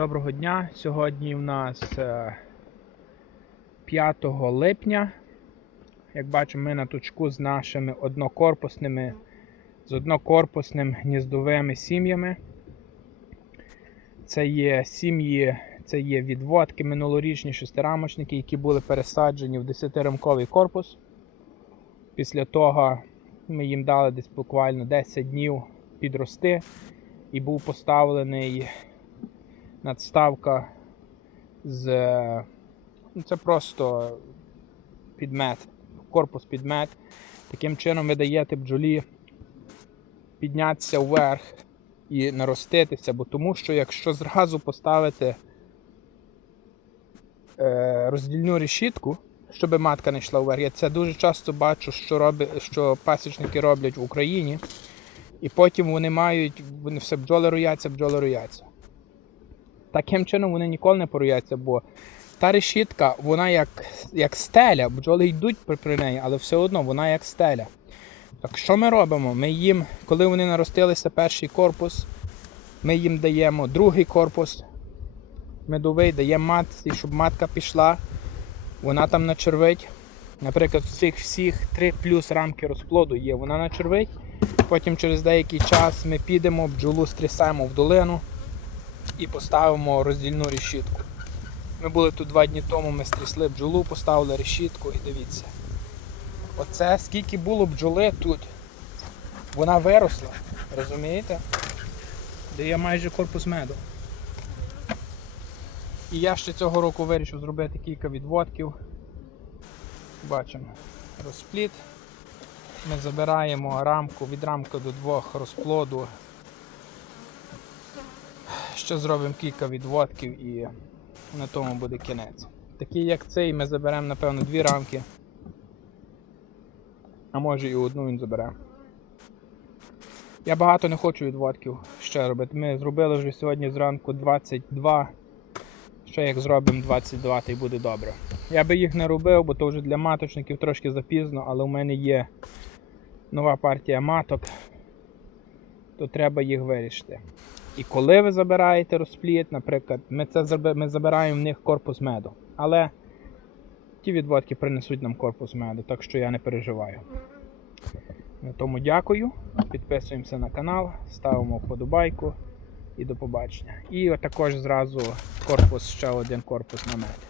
Доброго дня. Сьогодні в нас е, 5 липня. Як бачимо, ми на точку з нашими однокорпусними, з однокорпусним гніздовими сім'ями. Це є сім'ї, це є відводки, минулорічні шестирамочники, які були пересаджені в 10-рамковий корпус. Після того ми їм дали десь буквально 10 днів підрости і був поставлений надставка з. Ну, це просто підмет, корпус підмет. Таким чином ви даєте бджолі піднятися вверх і нароститися, бо тому що якщо зразу поставити е, роздільну решітку, щоб матка не йшла вверх, я це дуже часто бачу, що, роби, що пасічники роблять в Україні, і потім вони мають, вони все бджоли рояться, бджоли рояться. Таким чином вони ніколи не поруяться, бо та решітка, вона як, як стеля, бджоли йдуть при, при неї, але все одно вона як стеля. Так що ми робимо? Ми їм, коли вони наростилися перший корпус, ми їм даємо другий корпус медовий, даємо матці, щоб матка пішла, вона там начервить. Наприклад, в цих всіх 3 плюс рамки розплоду є, вона начервить. Потім через деякий час ми підемо, бджолу стрісаємо в долину і поставимо роздільну решітку. Ми були тут два дні тому, ми стрісли бджолу, поставили решітку і дивіться. Оце скільки було бджоли тут. Вона виросла, розумієте? Дає майже корпус меду. І я ще цього року вирішив зробити кілька відводків. Бачимо розпліт. Ми забираємо рамку від рамки до двох розплоду. Ще зробимо кілька відводків і на тому буде кінець. Такий як цей, ми заберемо, напевно, дві рамки. А може і одну він забере. Я багато не хочу відводків ще робити. Ми зробили вже сьогодні зранку 22. Ще як зробимо 22, то й буде добре. Я би їх не робив, бо то вже для маточників трошки запізно, але у мене є нова партія маток, то треба їх вирішити. І коли ви забираєте розпліт, наприклад, ми це ми забираємо в них корпус меду. Але ті відводки принесуть нам корпус меду, так що я не переживаю. На тому дякую. Підписуємося на канал, ставимо вподобайку і до побачення. І також зразу корпус, ще один корпус на мед.